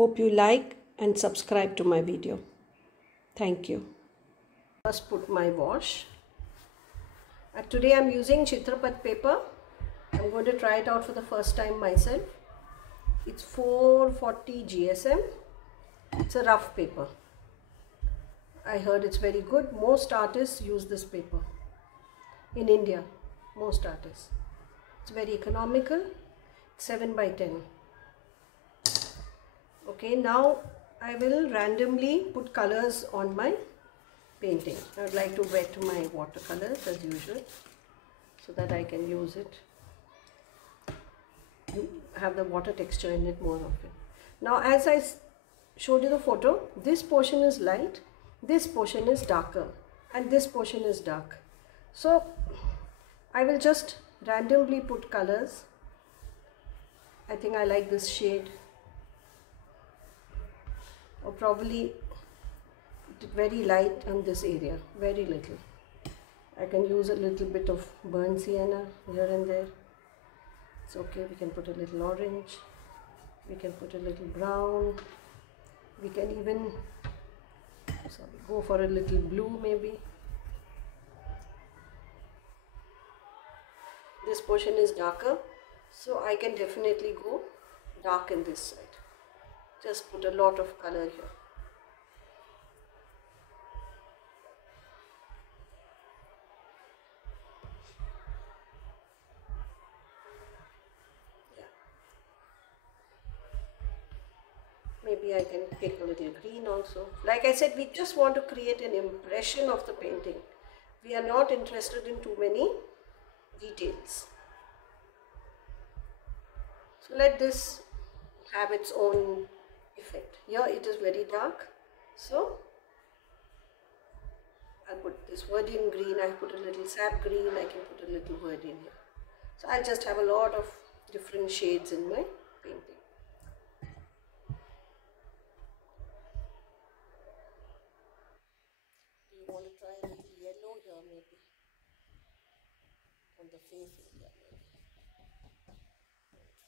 Hope you like and subscribe to my video. Thank you. First put my wash. Today I'm using Chitrapat paper. I'm going to try it out for the first time myself. It's 440 GSM. It's a rough paper. I heard it's very good. Most artists use this paper. In India, most artists. It's very economical. 7 by 10. Okay, now I will randomly put colors on my painting. I would like to wet my watercolors as usual so that I can use it. Have the water texture in it more often. Now, as I showed you the photo, this portion is light, this portion is darker, and this portion is dark. So I will just randomly put colors. I think I like this shade, or probably very light on this area, very little. I can use a little bit of burnt sienna here and there. It's okay. We can put a little orange, we can put a little brown, we can even go for a little blue maybe. This portion is darker, so I can definitely go dark in this side. Just put a lot of color here. Maybe I can take a little green also. Like I said, we just want to create an impression of the painting. We are not interested in too many details. So let this have its own effect. Here it is very dark, so I'll put this verdin green, I'll put a little sap green, I can put a little verdin here. So I'll just have a lot of different shades in my painting. Do you want to try a little yellow here maybe? On the face area maybe.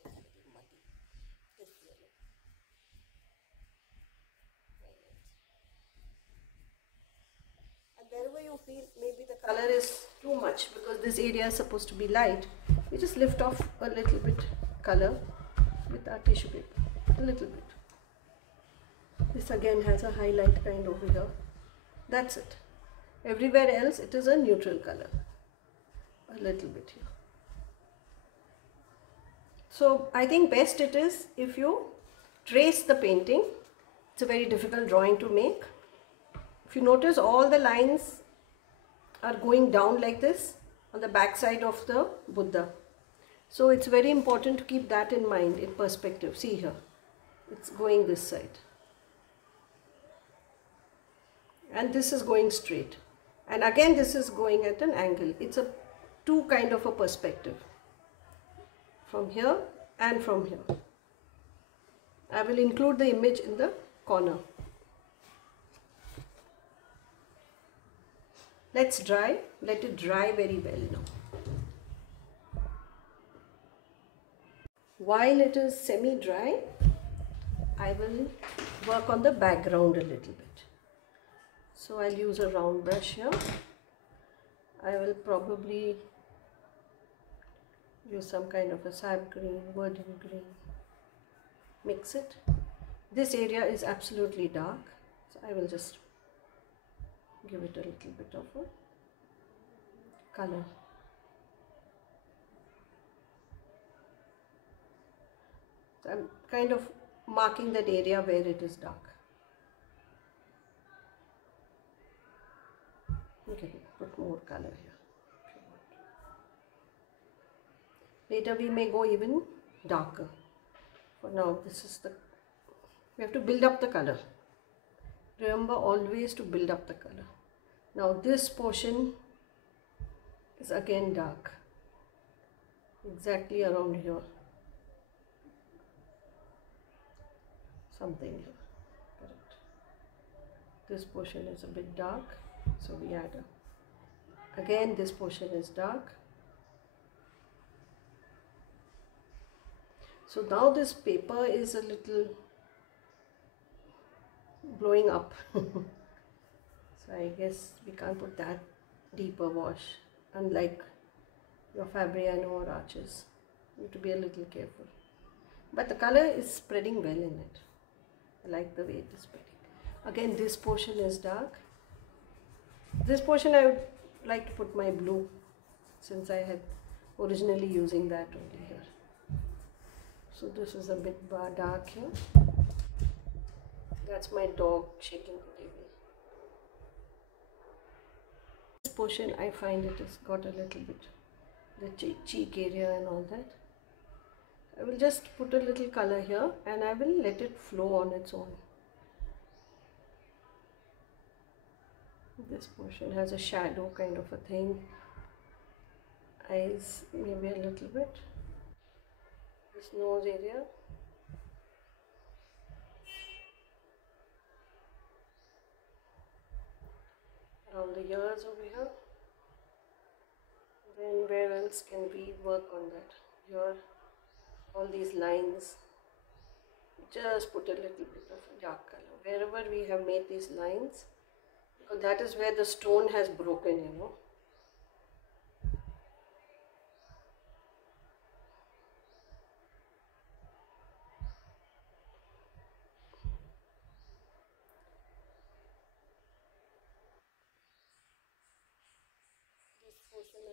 It's a little muddy. This yellow. And wherever you feel maybe the color is too much, because this area is supposed to be light, you just lift off a little bit color with our tissue paper, a little bit. This again has a highlight kind over here. That's it. Everywhere else it is a neutral color, a little bit here. So I think best it is if you trace the painting. It's a very difficult drawing to make. If you notice, all the lines are going down like this on the back side of the Buddha. So it's very important to keep that in mind, in perspective. See here, it's going this side. And this is going straight. And again this is going at an angle. It's a two kind of a perspective. From here and from here. I will include the image in the corner. Let's dry. Let it dry very well now. While it is semi-dry, I will work on the background a little bit. So I'll use a round brush here. I will probably use some kind of a sap green, verdin green. Mix it. This area is absolutely dark, so I will just give it a little bit of a color. So I'm kind of marking that area where it is dark. Okay, put more color here. Later we may go even darker. For now, this is the, we have to build up the color. Remember always to build up the color. Now this portion is again dark, exactly around here, something here, correct. This portion is a bit dark, so we add a, again this portion is dark. So now this paper is a little blowing up. So I guess we can't put that deeper wash, unlike your Fabriano or Arches. You have to be a little careful. But the color is spreading well in it. I like the way it is spreading. Again, this portion is dark. This portion I would like to put my blue, since I had originally using that only here. So this is a bit dark here. That's my dog shaking the table. This portion I find it has got a little bit, the cheek area and all that. I will just put a little color here and I will let it flow on its own. This portion has a shadow kind of a thing. Eyes maybe a little bit. This nose area. Around the ears over here. Then where else can we work on that? Here, all these lines. Just put a little bit of a dark color. Wherever we have made these lines, because that is where the stone has broken, you know.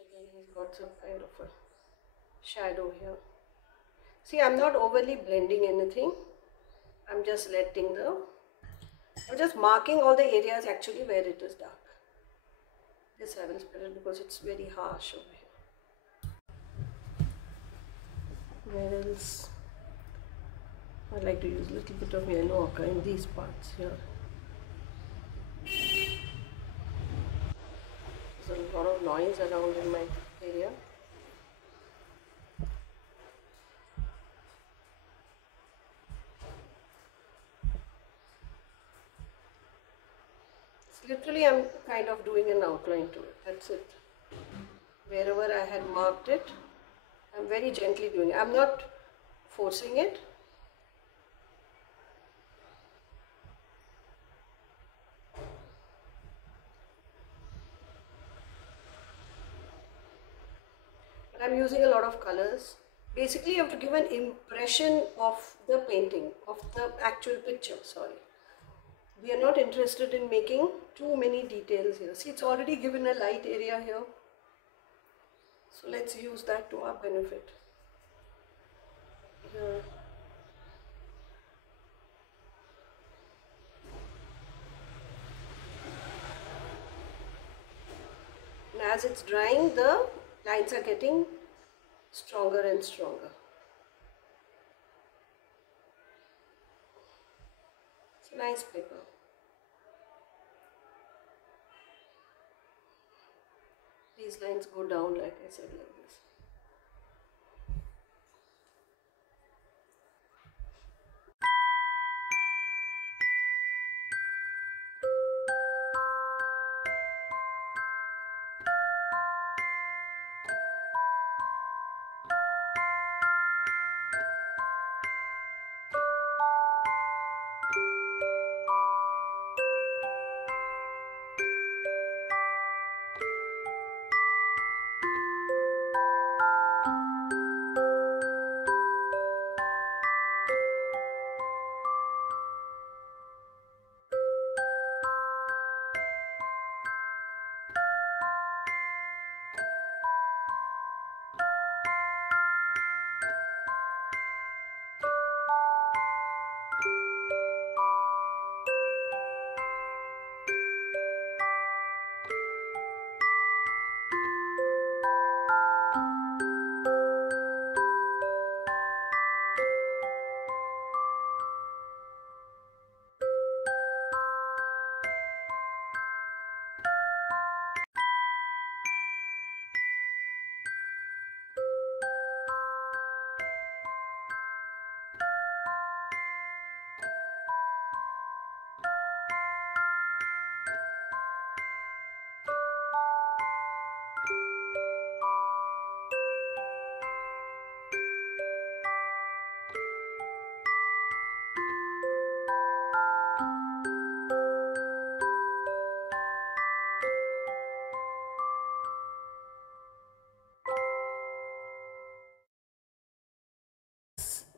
Again has got some kind of a shadow here. See, I'm not overly blending anything. I'm just I'm just marking all the areas actually where it is dark. This I will spread it because it's very harsh over here. Where else? I like to use a little bit of yellow ochre in these parts here. There's a lot of noise around in my area. It's literally I'm kind of doing an outline to it. That's it. Wherever I had marked it, I'm very gently doing it. I'm not forcing it. I'm using a lot of colors. Basically, you have to give an impression of the painting, of the actual picture, sorry. We are not interested in making too many details here. See, it's already given a light area here. So let's use that to our benefit. Here. And as it's drying, the lines are getting stronger and stronger. It's a nice paper. These lines go down, like I said, like this.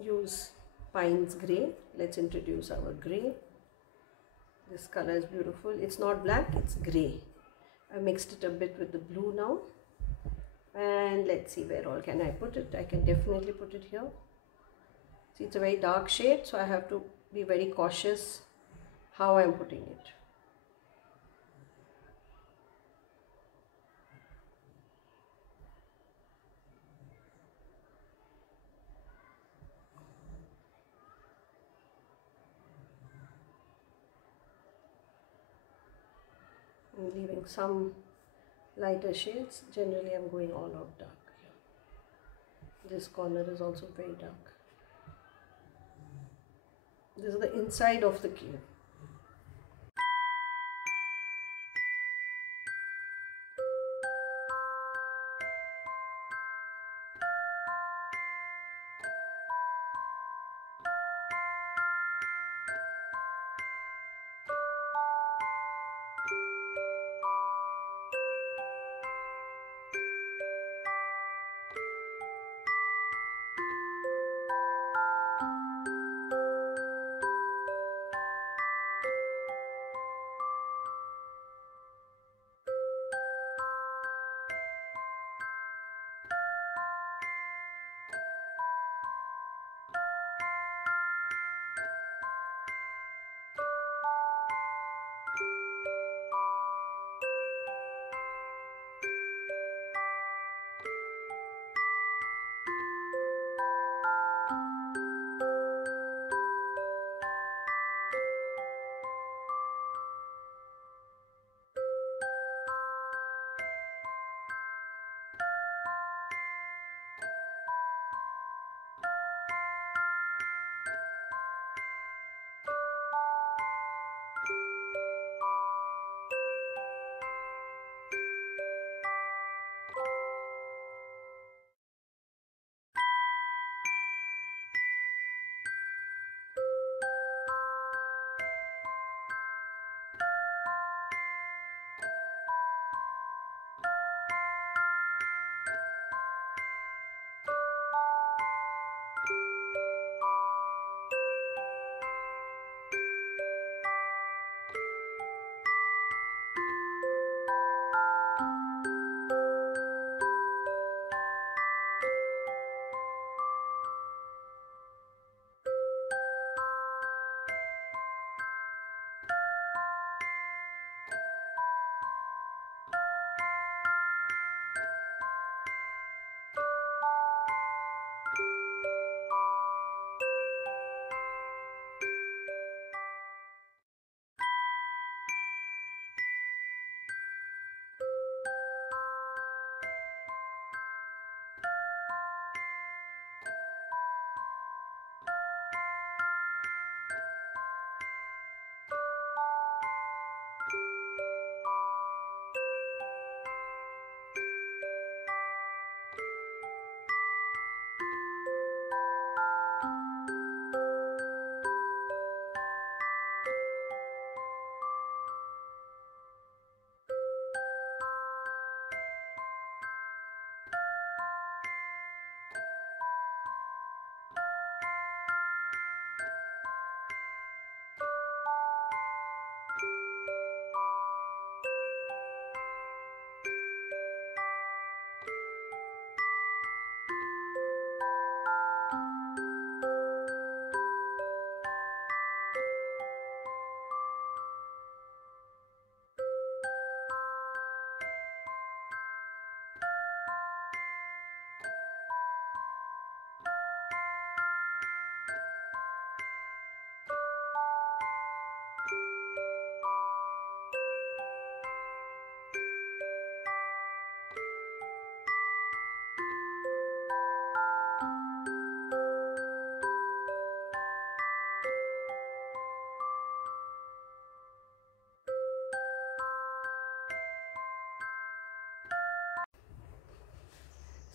use Pines Grey. Let's introduce our grey. This color is beautiful. It's not black, it's grey. I mixed it a bit with the blue now. And let's see, where all can I put it? I can definitely put it here. See, it's a very dark shade, so I have to be very cautious how I'm putting it. I'm leaving some lighter shades. Generally, I'm going all out dark here. This corner is also very dark. This is the inside of the cave.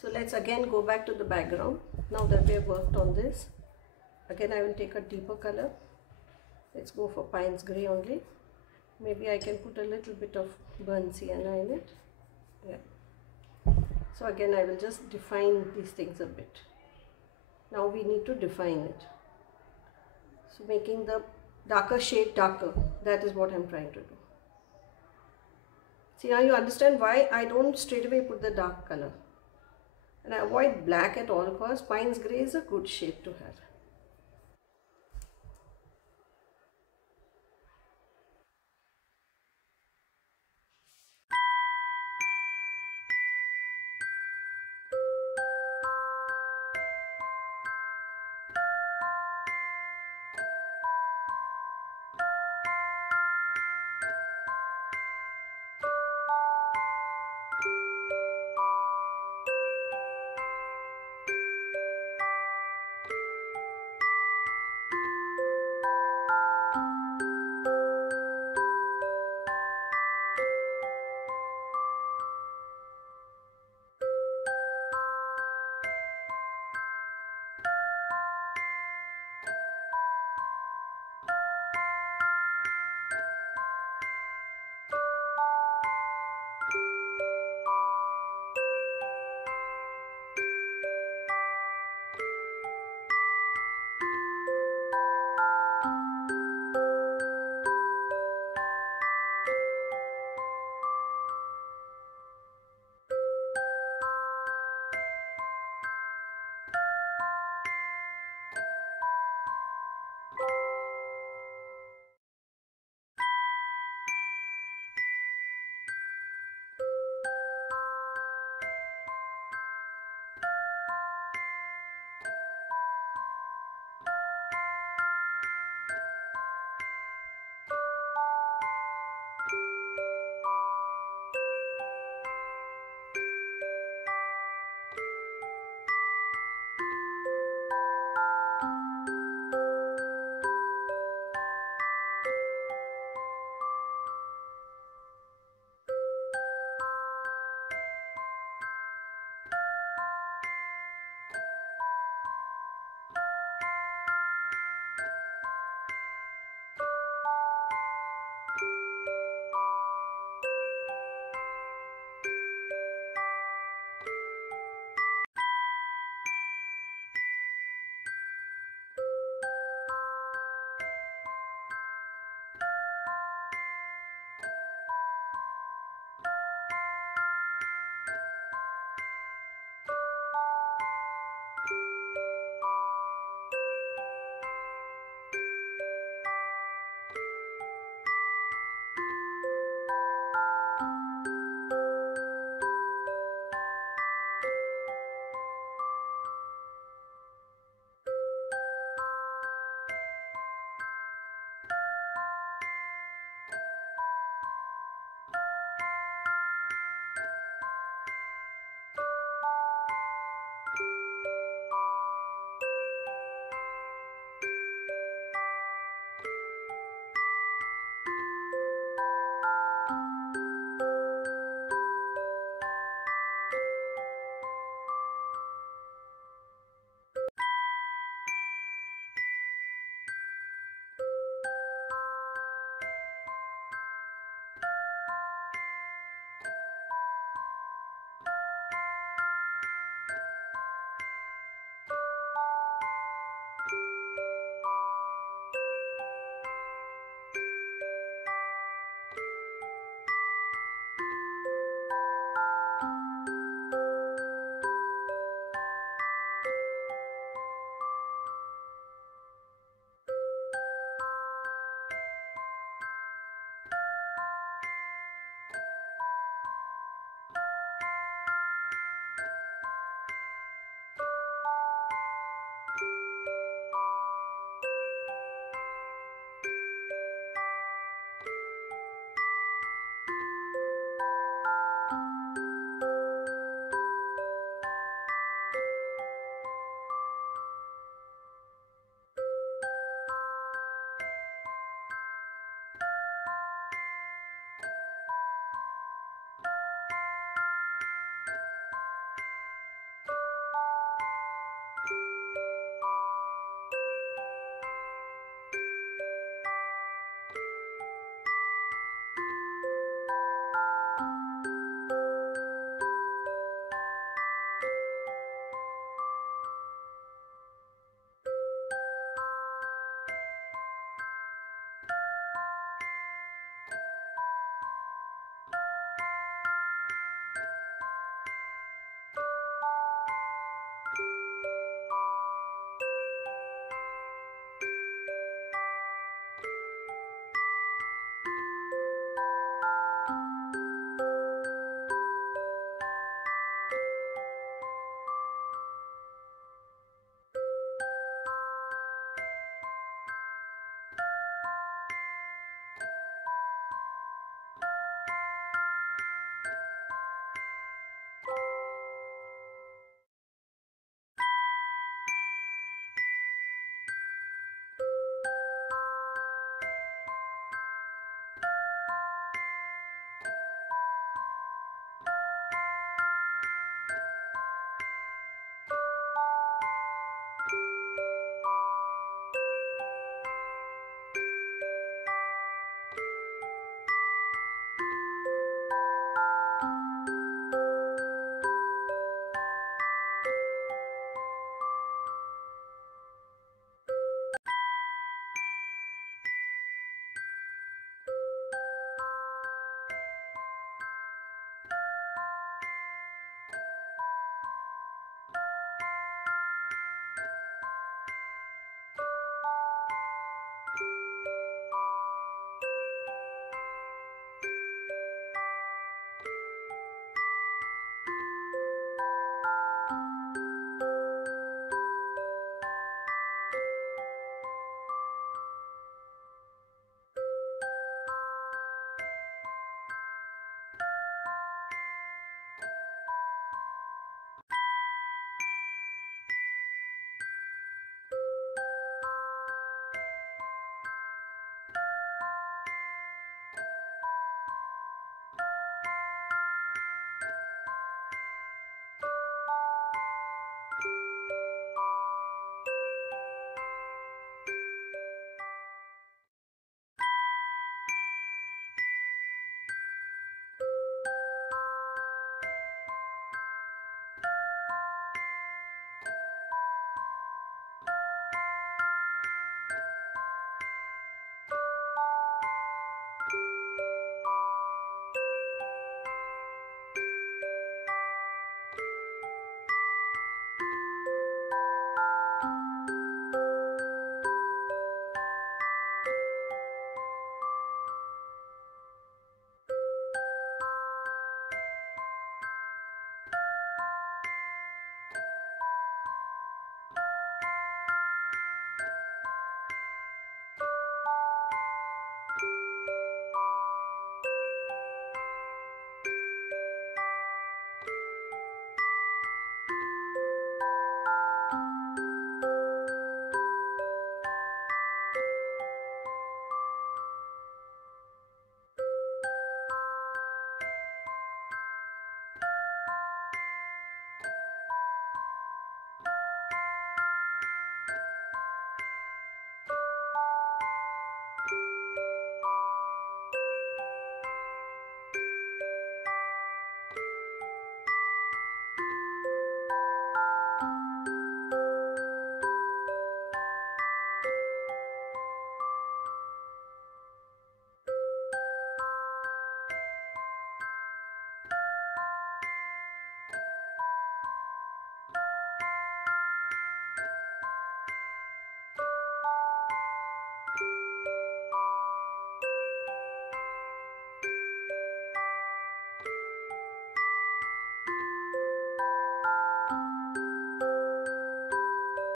So let's again go back to the background. Now that we have worked on this, again I will take a deeper color. Let's go for Pines Grey only. Maybe I can put a little bit of burnt sienna in it. Yeah. So again I will just define these things a bit. Now we need to define it. So making the darker shade darker, that is what I'm trying to do. See, now you understand why I don't straight away put the dark color. And I avoid black at all costs. Pines grey is a good shade to have.